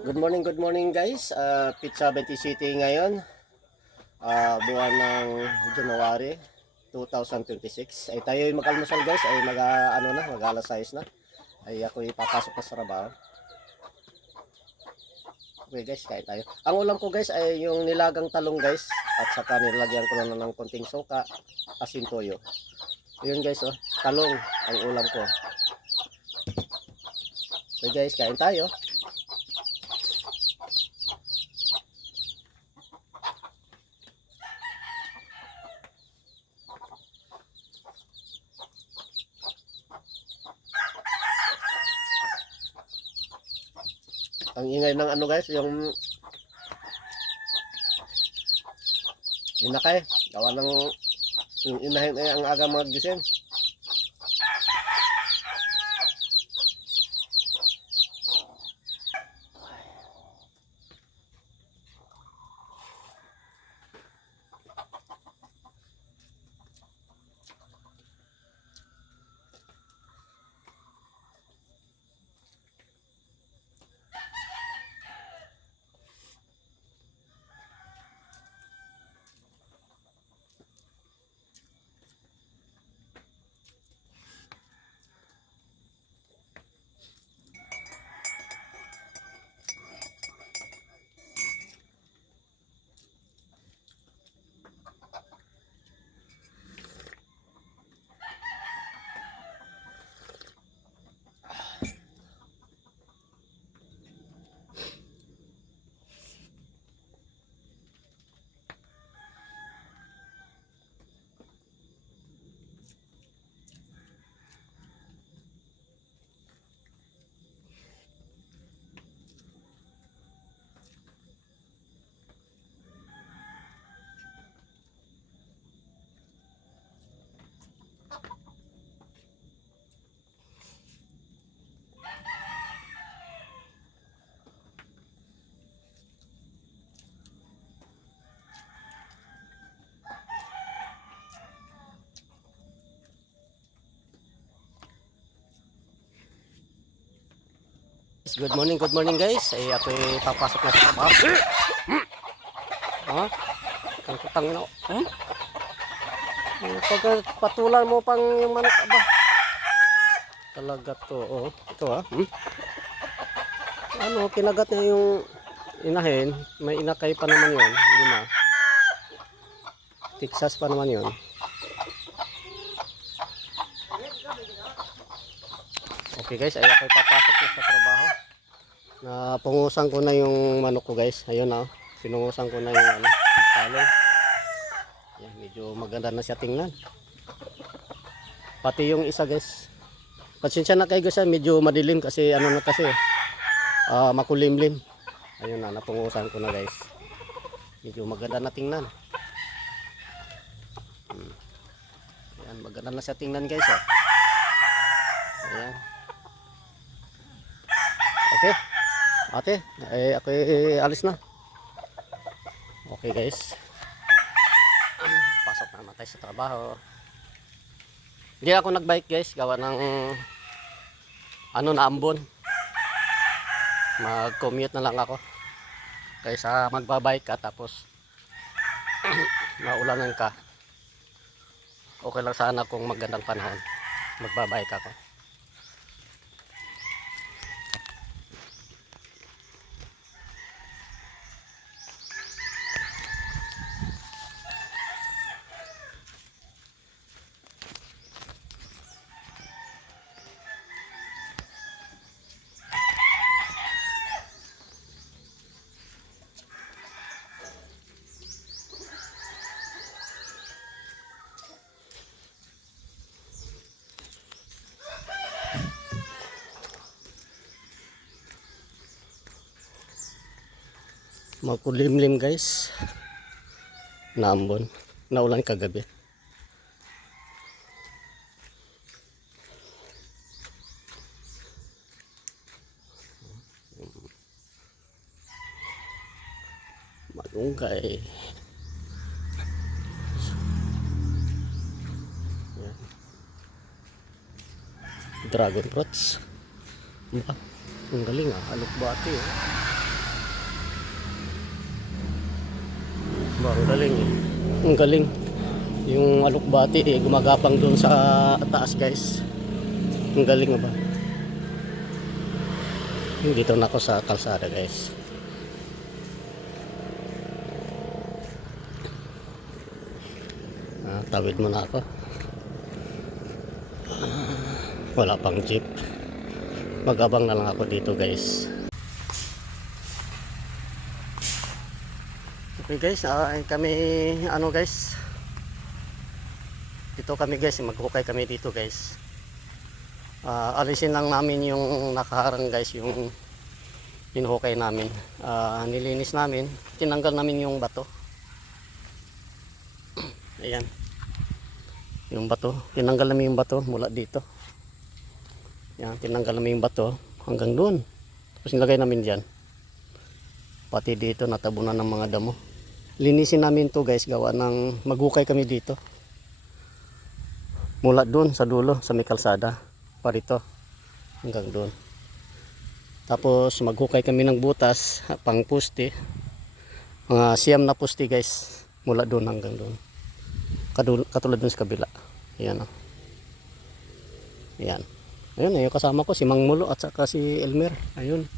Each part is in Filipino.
Good morning guys. Pizza Betty City ngayon. Buwan ng January 2026. Ay tayo mag-almusal guys. Ay mag-alas 6 na. Ay ako ipapasok na sa trabaho. Okay guys, kain tayo. Ang ulam ko guys ay yung nilagang talong guys. At saka nilagyan ko na ng konting suka, asin toyo. Yun guys, oh, talong ang ulam ko. Okay guys, kain tayo. Ang ingay ng ano guys, yung inakay. Gawa ng inahin ay ang aga magising. Good morning guys. Ay ako papasok na sa trabaho. Ha? Ang kutang na. Pag patulan mo pang yung manok ba? Talaga to, oh. Ito ah. Ano, kinagat niya yung inahin. May inakay pa naman yun. Hindi na. Texas pa naman yun. Okay guys, ay ako papasok na sa trabaho. Napungusan ko na yung manok ko guys. Ayun na, pinungusan ko na yung talong. Yan, medyo maganda na siya tingnan. Pati yung isa guys. Pasensya na kayo guys, medyo madilim kasi ano na kasi makulimlim. Ayun na, napungusan ko na guys. Medyo maganda na tingnan. Ayan, maganda na siya tingnan guys. Oh. Ayan. Okay. Ate, ako alis na. Okay guys. Pasok na tayo sa trabaho. Hindi ako nagbike guys, gawa ng naambon. Mag-commute na lang ako. Kaysa magbabike ka tapos maulanan ka. Okay lang sana kung magandang panahon. Magbabike ako. Makulimlim guys. Naambon. Naulan kagabi. Malunggay. Yan. Dragon fruits. Ang galing ah. Alokbati eh. Ba, ang galing eh. Ang galing. Yung alukbati eh, gumagapang doon sa taas guys. Ang galing ba? Dito na ako sa kalsada guys. Tawid muna ako. Wala pang jeep. Mag-abang na lang ako dito guys. Okay guys, kami ano guys, dito kami guys, maghukay kami dito guys. Alisin lang namin yung nakaharang guys, yung hinuhukay namin. Nilinis namin, tinanggal namin yung bato. Ayan, yung bato, tinanggal namin yung bato mula dito. Ayan, tinanggal namin yung bato hanggang doon. Tapos nilagay namin dyan. Pati dito natabunan ng mga damo. Linisin namin to guys, gawa ng maghukay kami dito. Mula doon sa dulo, sa may kalsada. Pa rito, hanggang doon. Tapos maghukay kami ng butas, pang puste. Mga 9 na puste guys, mula doon hanggang doon. Katulad doon sa kabila. Ayan o. Ayan. Ayun, yung kasama ko, si Mang Mulo at saka si Elmer. Ayun.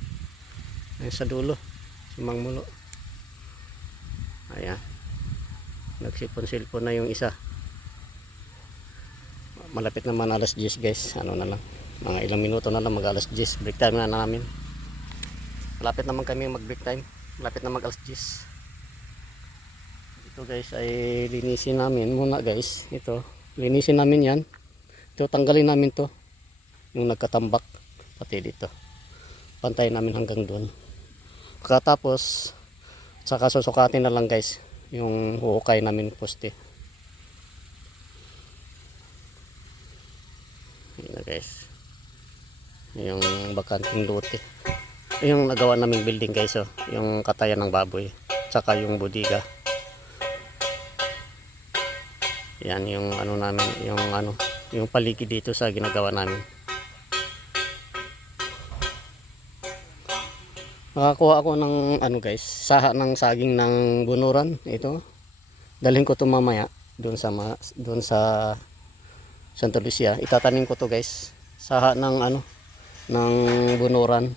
Ayun sa dulo, si Mang Mulo. Ayan, nagsipon-silpon na yung isa. Malapit naman alas 10 guys. Ano na lang, mga ilang minuto na lang mag alas 10. Break time na namin. Malapit naman kami mag break time. Malapit na mag alas 10. Ito guys ay linisin namin muna guys. Ito, linisin namin yan. Ito, tanggalin namin to, yung nagkatambak. Pati dito, pantayin namin hanggang doon. Pagkatapos saka susukatin na lang guys yung huhukay namin poste. Ayan na guys, yung bakanting lote, yung nagawa naming building guys. Yung katayan ng baboy saka yung bodega. Yan yung ano namin, yung paligid dito sa ginagawa namin. Nakakuha ako ng ano guys, saha ng saging ng bunuran. Ito, dalhin ko to mamaya doon sa Santa Lucia. Itatanim ko to guys, saha ng ng bunuran.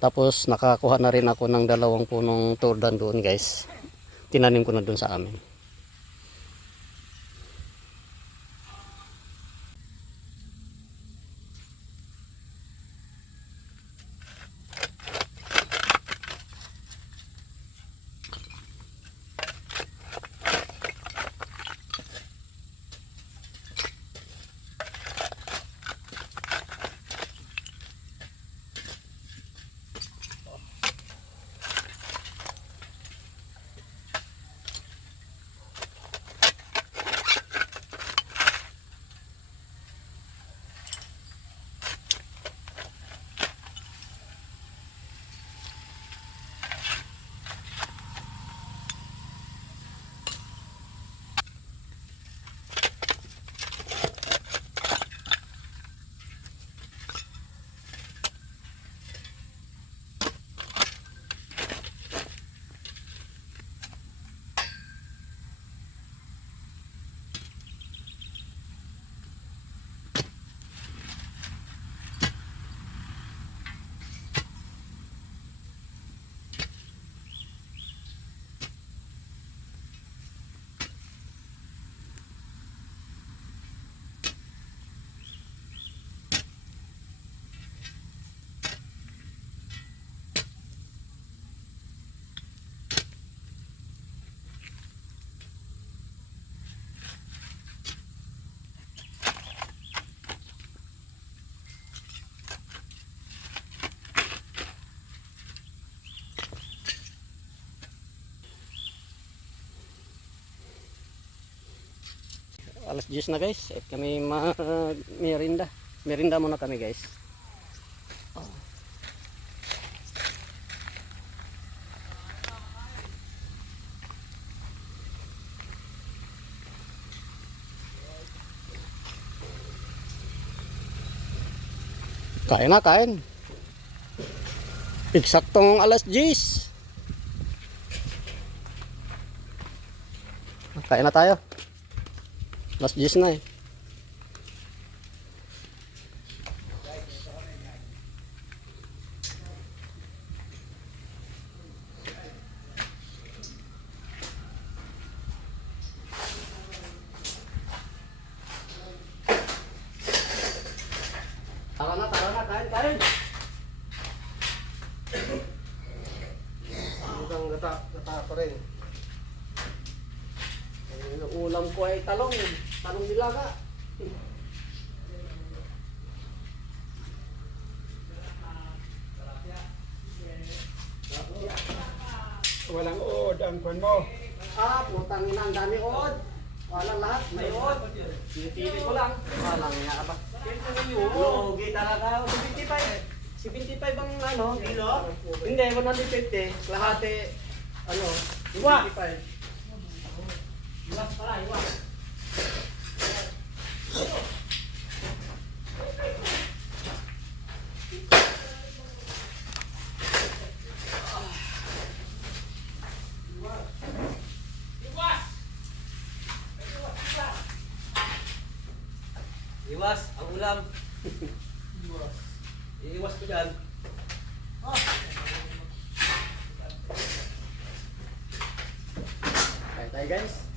Tapos nakakuha na rin ako ng 2 punong turdan doon guys. Tinanim ko na doon sa amin. Alas 10 na guys, at kami merinda muna kami guys. Kain na, kain. Eksaktong alas 10. Kain na tayo. Mas 10 na eh. Tara na, kain. Hanggang gata pa rin. Ang ulam ko ay talong nilaga. Walang uod ang kwan mo. Putang ina, ang dami od. Walang lahat, may od. Pinipili ko lang. Walang nga ba? Lugi talaga. 75 ang ano? Kilo? Hindi, 150. Lahati, ano? Iwa! 75. Iwas pala, iwas. Iwas ang ulam. Iiwas ko dyan. Kain tayo guys.